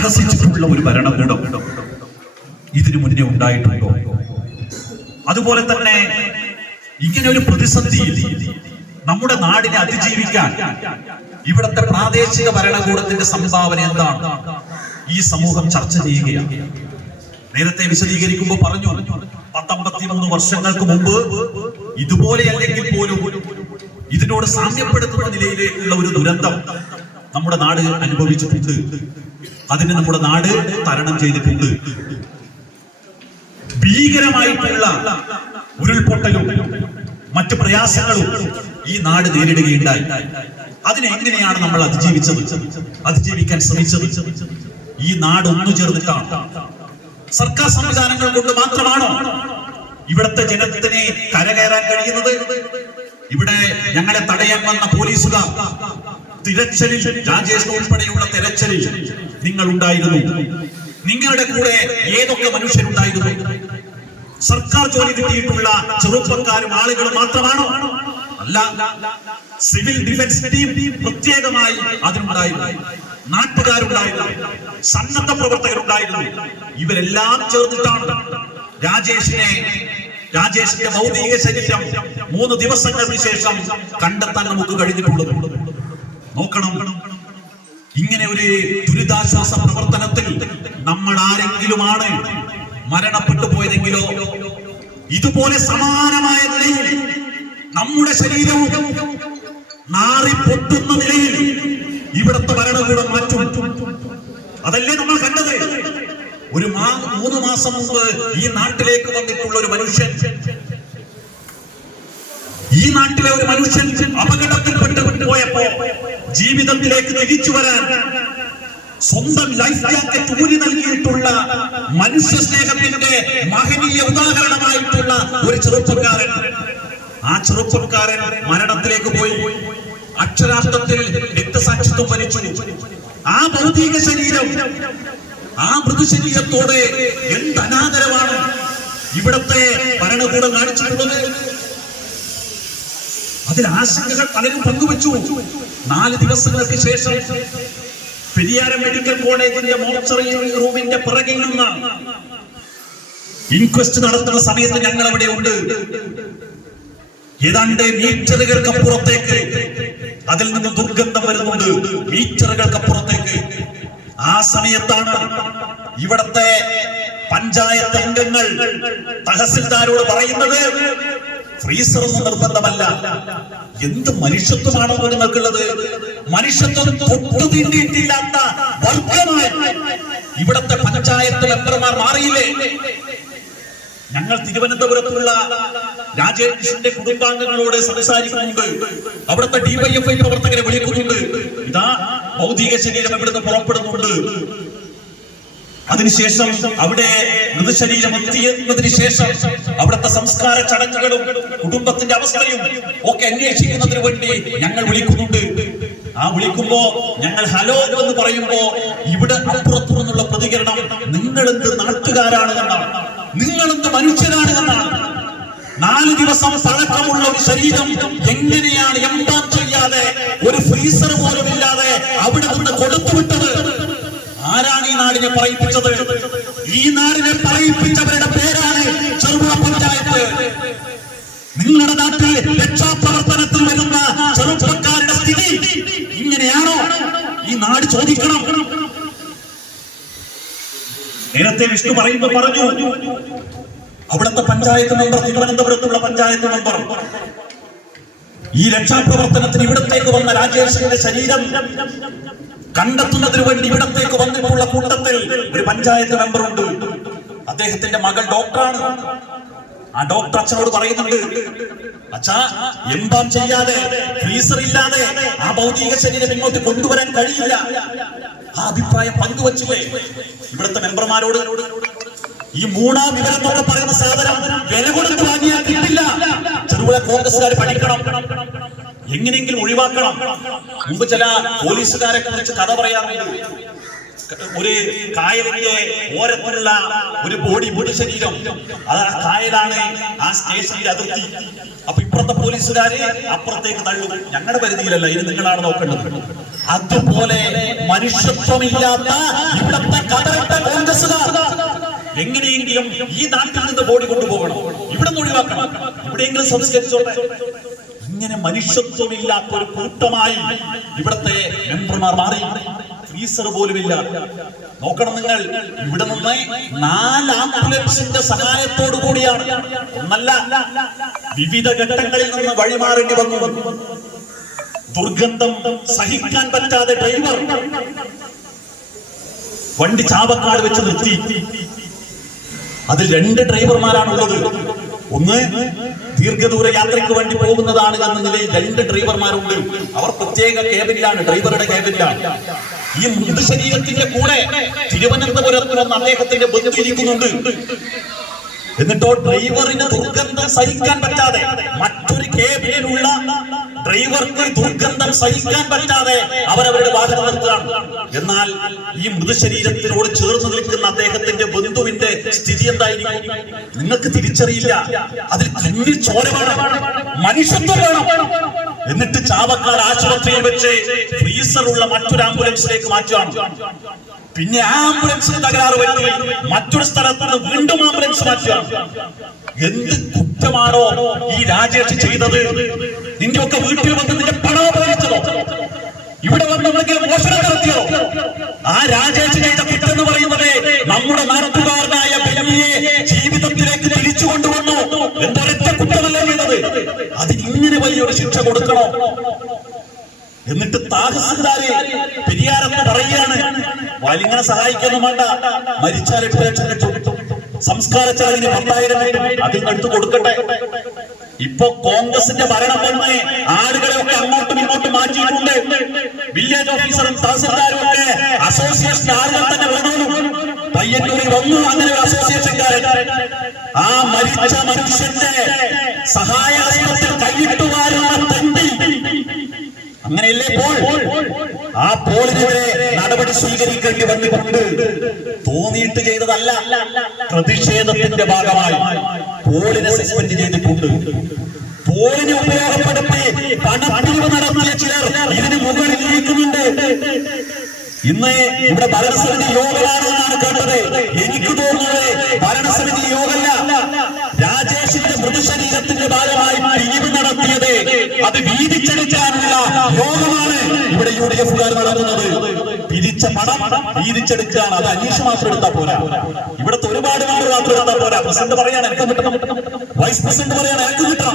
സാഹസിച്ചിട്ടുള്ള ഒരു ഭരണകൂടം ഇതിനു മുന്നേ ഉണ്ടായിട്ടുണ്ടോ? അതുപോലെ തന്നെ ഇങ്ങനെ ഒരു പ്രതിസന്ധിയിൽ നമ്മുടെ നാടിനെ അതിജീവിക്കാൻ ഇവിടുത്തെ പ്രാദേശിക ഭരണകൂടത്തിന്റെ സംഭാവന എന്താണ്? ഈ സമൂഹം ചർച്ച ചെയ്യുകയാണ്. നേരത്തെ വിശദീകരിക്കുമ്പോൾ പറഞ്ഞു, 53 വർഷങ്ങൾക്ക് മുമ്പ് ഇതുപോലെ അല്ലെങ്കിൽ പോലും ഇതിനോട് സാമ്യപ്പെടുത്തുന്ന നിലയിലേക്കുള്ള ഒരു ദുരന്തം നമ്മുടെ നാട് അനുഭവിച്ചിട്ടുണ്ട്. അതിന് നമ്മുടെ നാട് തരണം ചെയ്തിട്ടുണ്ട്. ഭീകരമായിട്ടുള്ള ഉരുൾപൊട്ടലും മറ്റു പ്രയാസങ്ങളും ഈ നാട് നേരിടുകയുണ്ടായി. അതിനെങ്ങനെയാണ് നമ്മൾ അതിജീവിക്കാൻ ശ്രമിച്ചത്? ഈ നാട് ഒന്നു ചേർന്നിട്ടാണ്. സർക്കാർ സംവിധാനങ്ങൾ കൊണ്ട് മാത്രമാണോ ഇവിടുത്തെ ജനത്തിനെ കരകയറാൻ കഴിയുന്നത്? ഇവിടെ ഞങ്ങളെ തടയാൻ വന്ന പോലീസുകാർ തിരച്ചിലിൽ, രാജേഷ് ഉൾപ്പെടെയുള്ള തിരച്ചിലിൽ നിങ്ങൾ ഉണ്ടായിരുന്നു. നിങ്ങളുടെ കൂടെ ഏതൊക്കെ മനുഷ്യരുണ്ടായിരുന്നു? സർക്കാർ ജോലി കിട്ടിയിട്ടുള്ള ചെറുപ്പക്കാരും ആളുകളും മാത്രമാണോ? അല്ല, സിവിൽ ഡിഫൻസ് ടീം പ്രത്യേകമായി അതിനുണ്ടായിരുന്നു, നാട്ടുകാരുണ്ടായിരുന്നു, സന്നദ്ധ പ്രവർത്തകരുണ്ടായിരുന്നു. ഇവരെല്ലാം ചേർന്നിട്ടാണ് രാജേഷിന്റെ ഭൗതിക ശരീരം 3 ദിവസങ്ങൾക്ക് ശേഷം കണ്ടെത്താൻ നമുക്ക് കഴിഞ്ഞിട്ടുള്ളത്. നോക്കണം, ഇങ്ങനെ ഒരു ദുരിതാശ്വാസ പ്രവർത്തനത്തിൽ നമ്മൾ ആരെങ്കിലുമാണ് മരണപ്പെട്ടു പോയതെങ്കിലോ, ഇതുപോലെ സമാനമായ നിലയിൽ നമ്മുടെ ശരീരവും നാറി പൊട്ടുന്ന നിലയിൽ ഇവിടുത്തെ ഭരണകൂടം മാറ്റും. അതല്ലേ നമ്മൾ കണ്ടത്? ഒരു 3 മാസം മുമ്പ് ഈ നാട്ടിലേക്ക് വന്നിട്ടുള്ള ഒരു മനുഷ്യൻ, ഈ നാട്ടിലെ ഒരു മനുഷ്യൻ അപകടത്തിൽപ്പെട്ട് പോയപ്പോ ജീവിതത്തിലേക്ക് തിരിച്ചു വരാൻ സ്വന്തം ലൈഫ് ജാക്കറ്റ് ഊരി നൽകിയിട്ടുള്ള മനുഷ്യ സ്നേഹത്തിന്റെ മഹനീയ ഉദാഹരണമായിട്ടുള്ള ഒരു ചെറുപ്പക്കാരൻ. ആ ചെറുപ്പക്കാരൻ മരണത്തിലേക്ക് പോയി. അക്ഷരാർത്ഥത്തിൽ രക്തസാക്ഷിത്വം വരിച്ചു. ആ ഭൗതിക ശരീരം, ആ മൃദുശരീരത്തോടെ എന്ത് അനാദരവാണ് ഇവിടത്തെ ഭരണകൂടം കാണിച്ചിട്ടുള്ളത്. അതിൽ ആശങ്കകൾ പലരും പങ്കുവച്ചു. 4 ദിവസങ്ങൾക്ക് ശേഷം പെരിയാരം മെഡിക്കൽ കോളേജിന്റെ മോർച്ചറി റൂമിന്റെ പിറകിൽ നിന്ന് ഇൻക്വസ്റ്റ് നടത്തുന്ന സമയത്ത് ഞങ്ങൾ അവിടെ ഉണ്ട്. ഏതാണ്ട് മീറ്ററുകൾക്കപ്പുറത്തേക്ക് അതിൽ നിന്ന് ദുർഗന്ധം വരുന്നുണ്ട്, മീറ്ററുകൾക്കപ്പുറത്തേക്ക്. ആ സമയത്താണ് ഇവിടത്തെ പഞ്ചായത്ത് അംഗങ്ങൾ തഹസിൽദാരോട് പറയുന്നത്, ഫ്രീസർ ഒന്നും നിർബന്ധമല്ല. എന്ത് മനുഷ്യത്വമാണോ നിങ്ങൾക്കുള്ളത്? മനുഷ്യത്വം തൊട്ടു തീണ്ടിയിട്ടില്ലാത്ത വർഗമായി ഇവിടത്തെ പഞ്ചായത്ത് മെമ്പർമാർ മാറിയില്ലേ? ഞങ്ങൾ തിരുവനന്തപുരത്തുള്ള രാജേഷിന്റെ കുടുംബാംഗങ്ങളോട് സംസാരിക്കുന്നുണ്ട്. അവിടുത്തെ ഡിവൈഎഫ്ഐ പ്രവർത്തകരെ വിളിക്കുന്നുണ്ട്. ഇതാ ഭൗതിക ശരീരം ഇവിടുന്ന് പുറപ്പെടുന്നുണ്ട്. അതിനുശേഷം അവിടെ മൃതശരീരം എത്തിയതിനു ശേഷം അവിടുത്തെ സംസ്കാര ചടങ്ങുകളും കുടുംബത്തിന്റെ അവസ്ഥയും ഒക്കെ അന്വേഷിക്കുന്നതിന് വേണ്ടി ഞങ്ങൾ വിളിക്കുന്നുണ്ട്. ആ വിളിക്കുമ്പോ ഞങ്ങൾ ഹലോ എന്ന് പറയുമ്പോ ഇവിടെ അപ്പുറത്തു നിന്നുള്ള പ്രതികരണം, നിങ്ങളെന്ത് നാട്ടുകാരാണ് എന്നാണ്, നിങ്ങളെന്ത് മനുഷ്യരാണ് എന്നാണ്. 4 ദിവസം പഴക്കമുള്ള ഒരു ശരീരം എങ്ങനെയാണ് എംബാം ചെയ്യാതെ, ഒരു ഫ്രീസർ പോലും ഇല്ലാതെ അവിടെ നിന്ന് കൊടുത്തുവിട്ടത്? ആരാണ് ഈ നാടിനെ പറയിപ്പിച്ചത്? ഈ നാടിനെ പറയിപ്പിച്ചവരുടെ പേരാണ് ചെറുപുഴ പഞ്ചായത്ത്. നിങ്ങളുടെ നാട്ടിൽ രക്ഷാപ്രവർത്തനത്തിൽ വരുന്ന ചെറുപ്പക്കാരുടെ സ്ഥിതി ഇങ്ങനെയാണോ? ഈ നാട് ചോദിക്കണം. നേരത്തെ വിഷ്ണു പറയുമ്പോൾ പറഞ്ഞു, അവിടുത്തെ പഞ്ചായത്ത് മെമ്പർ, തിരുവനന്തപുരത്തുള്ള പഞ്ചായത്ത് മെമ്പർ, ഈ രക്ഷാപ്രവർത്തനത്തിന് ഇവിടത്തേക്ക് വന്ന രാജേഷിന്റെ ശരീരം കണ്ടെത്തുന്നതിന് വേണ്ടി ഇവിടത്തേക്ക് വന്നിട്ടുള്ള കൂട്ടത്തിൽ ഒരു പഞ്ചായത്ത് മെമ്പർ ഉണ്ട്. അദ്ദേഹത്തിന്റെ മകൾ ഡോക്ടറാണ്. ആ ഡോക്ടർ അച്ഛനോട് പറയുന്നുണ്ട്, അച്ഛാ, എംബാം ചെയ്യാതെ, ഫ്രീസർ ഇല്ലാതെ ആ ഭൗതിക ശരീരം ഇങ്ങോട്ട് കൊണ്ടുവരാൻ കഴിയില്ല. ആ അഭിപ്രായം പങ്കുവച്ചില്ലേ ഇവിടുത്തെ മെമ്പർമാരോട്? ഈ മൂന്നാം വിവരം എന്നൊക്കെ പറയുന്ന സാധനം വില കൊടുത്ത് വാങ്ങിയാൽ കിട്ടില്ല. ചെറുപുഴ കോൺഗ്രസ്സുകാർ പഠിക്കണം, എങ്ങനെയെങ്കിലും ഒഴിവാക്കണം. മുമ്പ് ചില പോലീസുകാരെ കുറിച്ച് കഥ പറയാറുണ്ട്. ഒരു കായലിന്റെ ഓരത്തിലുള്ള ഒരു ബോഡി ശരീരം, അത് ആ കായലാണ് ആ സ്റ്റേഷനിലെ അതിർത്തി. അപ്പൊ ഇപ്പുറത്തെ പോലീസുകാര് അപ്പുറത്തേക്ക് തള്ളും. ഞങ്ങളുടെ പരിധിയിലല്ല, ഇത് നിങ്ങളാണ് നോക്കേണ്ടത്. അതുപോലെ മനുഷ്യത്വമില്ലാത്ത ഇവിടത്തെ കടറട്ട കോൺഗ്രസുകാർ എങ്ങനെയെങ്കിലും ഈ നാട്ടിൽ നിന്ന് ബോഡി കൊണ്ടുപോകണം, ഇവിടെ നിന്ന് ഒഴിവാക്കണം, ഇവിടെയെങ്കിലും സംസ്കരിച്ചോട്ടെ. ഇങ്ങനെ മനുഷ്യത്വമില്ലാത്ത ഒരു കൂട്ടമായി ഇവിടത്തെ മെമ്പർമാർ മാറി. ഫ്രീസർ പോലുമില്ല. നോക്കണം നിങ്ങൾ, ഇവിടെ നിന്ന് 4 ആംബുലൻസിന്റെ സഹായത്തോടു കൂടിയാണ്, ഒന്നല്ല വിവിധ ഘട്ടങ്ങളിൽ നിന്ന് വഴിമാറേണ്ടി വന്നു. ദുർഗന്ധം സഹിക്കാൻ പറ്റാതെ ഡ്രൈവർ വണ്ടി ചാവക്കാട് വെച്ച് നിർത്തി. അതിൽ 2 ഡ്രൈവർമാരാണുള്ളത്. ഒന്ന് ദീർഘദൂര യാത്രയ്ക്ക് വേണ്ടി പോകുന്നതാണ് എന്ന നിലയിൽ 2 ഡ്രൈവർമാരുണ്ട്. അവർ പ്രത്യേക കേബിനിലാണ്, ഡ്രൈവറുടെ കേബിനിലാണ്. ഈ മൃതശരീരത്തിന്റെ കൂടെ തിരുവനന്തപുരത്ത് വന്ന് അദ്ദേഹത്തിന്റെ ബന്ധു ഇരിക്കുന്നുണ്ട്. എന്നിട്ടോ ഡ്രൈവറിന് ദുർഗന്ധം സഹിക്കാൻ പറ്റാതെ, മറ്റൊരു കേബിനിലുള്ള ഡ്രൈവർക്ക് ദുർഗന്ധം സഹിക്കാൻ പറ്റാതെ അവരവരുടെ വാഹനം നിർത്തുകയാണ്. എന്നാൽ ഈ മൃതശരീരത്തിനോട് ചേർന്ന് നിൽക്കുന്ന അദ്ദേഹത്തിന്റെ ബന്ധുവിന്റെ സ്ഥിതി എന്തായിരിക്കും നിങ്ങൾക്ക് തിരിച്ചറിയില്ല. അതിൽ കണ്ണിൽ ചോര വേണം, മനുഷ്യത്വം വേണം. എന്നിട്ട് ചാവക്കാട് ആശുപത്രിയിൽ വെച്ച് ഫ്രീസറുള്ള മറ്റൊരു ആംബുലൻസിലേക്ക് മാറ്റുകയാണ്. പിന്നെ ആ ആംബുലൻസിന് തകരാറ് പറ്റി മറ്റൊരു സ്ഥലത്ത് നിന്ന് വീണ്ടും ആംബുലൻസ് മാറ്റുകയാണ്. എന്ത് കുറ്റമാണോ ഈ രാജേഷ് ചെയ്തത്? നിന്റെ ഒക്കെ വീട്ടിൽ വന്ന് നിന്റെ പണം അപഹരിച്ചതോ? ഇവിടെ വന്നെങ്കിലും മോഷണം നടത്തിയോ? ആ രാജേഷ് ചെയ്ത കുറ്റം എന്ന് പറയുന്നത് നമ്മുടെ നാട്ടുകാരനായ ബെന്നിയെ ജീവിതത്തിലേക്ക് തിരിച്ചു കൊണ്ടുവന്നു. എന്തൊരൊറ്റ കുറ്റമല്ല ചെയ്തത്. അതിനിങ്ങനെ വലിയൊരു ശിക്ഷ കൊടുക്കണോ? എന്നിട്ട് താഹസിൽദാരെ പെരിയാരെന്ന് പറയുകയാണ്, വലിങ്ങനെ സഹായിക്കൊന്നും വേണ്ട, മരിച്ചാൽ 8 ലക്ഷം കിട്ടും, സംസ്കാര ചടങ്ങിന് 10,000 കിട്ടും, അതിൽ എടുത്ത് കൊടുക്കട്ടെ. ഇപ്പൊ കോൺഗ്രസിന്റെ ഭരണം വന്ന് ആളുകളെ ഒക്കെ അങ്ങോട്ടും ഇങ്ങോട്ടും മാറ്റിയിട്ടുണ്ട്. വില്ലേജ് ഓഫീസറും തഹസിൽദാരും ഒക്കെ അസോസിയേഷൻ ആളുകൾ തന്നെ വന്നോളും. പയ്യന്നൂരിൽ വന്നു അങ്ങനെ ഒരു അസോസിയേഷൻകാരൻ. ആ മരിച്ച മനുഷ്യന്റെ സഹായഹസ്തത്തിൽ കൈയിട്ടുവാനുള്ള തണ്ടി അങ്ങനെയല്ലേ പോൾ? ആ പോളിനെതിരെ നടപടി സ്വീകരിക്കേണ്ടി വന്നിട്ടുണ്ട്. തോന്നിയിട്ട് ചെയ്തതല്ല, പ്രതിഷേധത്തിന്റെ ഭാഗമായി പോളിനെ സസ്പെൻഡ് ചെയ്തിട്ടുണ്ട്. പോളിനെ ഉപയോഗപ്പെടുത്തി പണപ്പിരിവ് നടത്തിയ ചിലർ ഇതിന് മുകളിൽ ഇരിക്കുന്നുണ്ട്. ഇന്ന് ഇവിടെ ഭരണസമിതി യോഗമാണെന്നാണ് കേട്ടത്. എനിക്ക് തോന്നുന്നത് ഭരണസമിതി യോഗമല്ല, രാജേഷിന്റെ മൃതശരീരത്തിന്റെ ഭാഗമായി പിരിവ് നടത്തിയത് അത് വീതിച്ചെടുക്കാനുള്ള യോഗമാണ് ഇവിടെ UDF-കാർ നടത്തുന്നത്. പിരിച്ച പണം വീതിച്ചെടുക്കാൻ അത് അന്വേഷണം മാത്രം എടുത്താൽ പോരാ. ഇവിടുത്തെ ഒരുപാട് പേര് മാത്രം എടുത്താൽ പോരാ. പ്രസിഡന്റ് പറയാണ് എനിക്ക് കിട്ടണം, വൈസ് പ്രസിഡന്റ് പറയാണ് എനിക്ക് കിട്ടണം.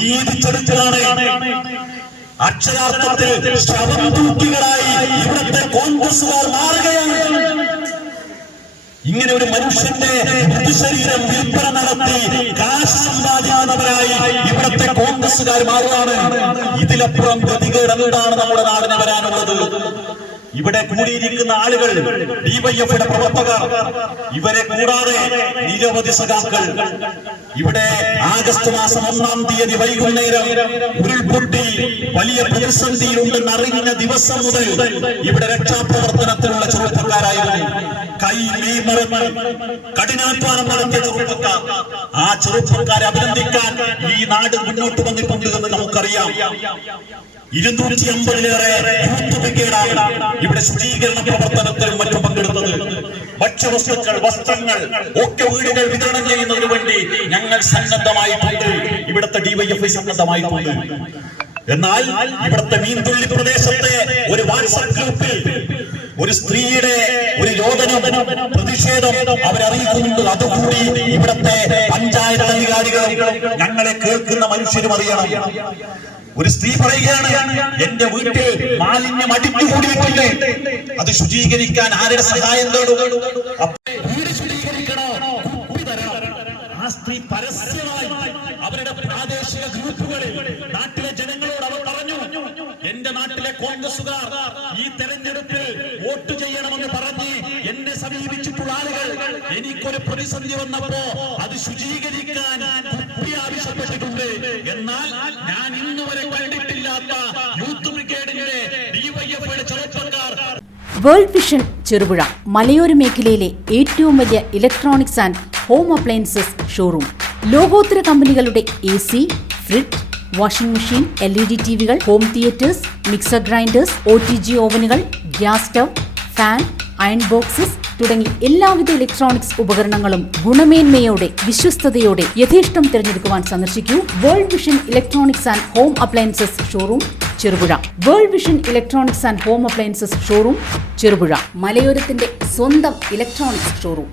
വീതിച്ചെടുക്കലാണ്. അക്ഷരാർത്ഥത്തിൽ ശവം തൂക്കികളായി ഇവിടുത്തെ കോൺഗ്രസുകാർ മാറുകയാണ്. ഇങ്ങനെ ഒരു മനുഷ്യന്റെ മൃതശരീരം വിൽപ്പന നടത്തി കാശ് സമ്പാദിക്കുന്നവരായി ഇവിടുത്തെ കോൺഗ്രസുകാർ മാറുകയാണ്. ഇതിലപ്പുറം ഗതികേട് എന്താണ് നമ്മുടെ നാടിന് വരാനുള്ളത്? ഇവിടെ കൂടിയിരിക്കുന്ന ആളുകൾ ഡിവൈഎഫ്ഐയുടെ പ്രവർത്തകർ, ഇവരെ കൂടാതെ നിരവധി സഖാക്കൾ. ഇവിടെ ആഗസ്റ്റ് മാസം 1-ാം തീയതി വൈകുന്നേരം ഉരുൾപൊട്ടി വലിയ പ്രതിസന്ധിയിലുണ്ടെന്ന് അറിഞ്ഞ ദിവസം മുതൽ ഇവിടെ രക്ഷാപ്രവർത്തനത്തിലുള്ള ചെറുപ്പക്കാരായിരുന്നു. കൈ മറന്ന് കഠിനാധ്വാനം നടത്തിയ ചെറുപ്പക്കാർ. ആ ചെറുപ്പക്കാരെ അഭിനന്ദിക്കാൻ ഈ നാട് മുന്നോട്ട് വന്നിട്ടുണ്ട് എന്ന് നമുക്കറിയാം. 250-ലേറെ യൂത്ത് ബ്രിഗേഡാണ് ഇവിടെ ശുചീകരണ പ്രവർത്തനത്തിലും മറ്റും പങ്കെടുത്തത്. ഭക്ഷ്യവസ്തുക്കൾ, വസ്ത്രങ്ങൾ ഒക്കെ വീടുകൾ വിതരണം ചെയ്യുന്നതിന് വേണ്ടി ഞങ്ങൾ സന്നദ്ധമായിട്ടുണ്ട്. ഇവിടുത്തെ ഡിവൈഎഫ്ഐ സന്നദ്ധമായിട്ടുണ്ട്. എന്നാൽ ഇവിടുത്തെ മീൻതുള്ളി പ്രദേശത്തെ ഒരു വാട്സ്ആപ്പ് ഗ്രൂപ്പിൽ ഒരു സ്ത്രീയുടെ ഒരു രോദനം, പ്രതിഷേധം അവരറിയിക്കുന്നുണ്ട്. അതുകൂടി ഇവിടുത്തെ പഞ്ചായത്ത് അധികാരികളും ഞങ്ങളെ കേൾക്കുന്ന മനുഷ്യരും അറിയണം. ഒരു സ്ത്രീ പറയുകയാണ്, എന്റെ വീട്ടിൽ മാലിന്യം അടിഞ്ഞുകൂടിയിട്ടുണ്ട്, അത് ശുചീകരിക്കാൻ ആരുടെ സഹായം തേടും? വീട് ശുചീകരിക്കണോ? കുപ്പി തരണം. ആ സ്ത്രീ പരസ്യമായി അവരുടെ പ്രാദേശിക ഗ്രൂപ്പുകളിൽ നാട്ടിലെ ജനങ്ങളോട് അവർ പറഞ്ഞു, എന്റെ നാട്ടിലെ കോൺഗ്രസുകാർ ഈ തെരഞ്ഞെടുപ്പിൽ വോട്ട് ചെയ്യണമെന്ന് പറഞ്ഞ് എന്നെ സമീപിച്ചിട്ടുള്ള ആളുകൾ എനിക്കൊരു പ്രതിസന്ധി വന്നപ്പോ അത് ശുചീകരിക്കാൻ കുപ്പി ആവശ്യപ്പെട്ടിട്ടുണ്ട്. എന്നാൽ ഞാൻ ഇന്നുവരെ കണ്ടിട്ടില്ലാത്ത യൂത്ത് ബ്രിഗേഡിന്റെ ഡിവൈഎഫ്ഐയുടെ ചെറുപ്പക്കാർ. വേൾഡ് വിഷൻ ചെറുപുഴ മലയോര മേഖലയിലെ ഏറ്റവും വലിയ electronics and home appliances showroom. ലോകോത്തര കമ്പനികളുടെ AC, fridge, washing machine, LED ടിവികൾ, home theatres, mixer grinders, OTG ഓവനുകൾ, gas stove, fan, iron boxes തുടങ്ങി എല്ലാവിധ ഇലക്ട്രോണിക്സ് ഉപകരണങ്ങളും ഗുണമേന്മയോടെ വിശ്വസ്തയോടെ യഥേഷ്ടം തിരഞ്ഞെടുക്കുവാൻ സന്ദർശിക്കൂ world vision electronics and home appliances showroom Cherupuzha. World vision electronics and home appliances showroom Cherupuzha, മലയോരത്തിന്റെ സ്വന്തം ഇലക്ട്രോണിക്സ് ഷോറൂം.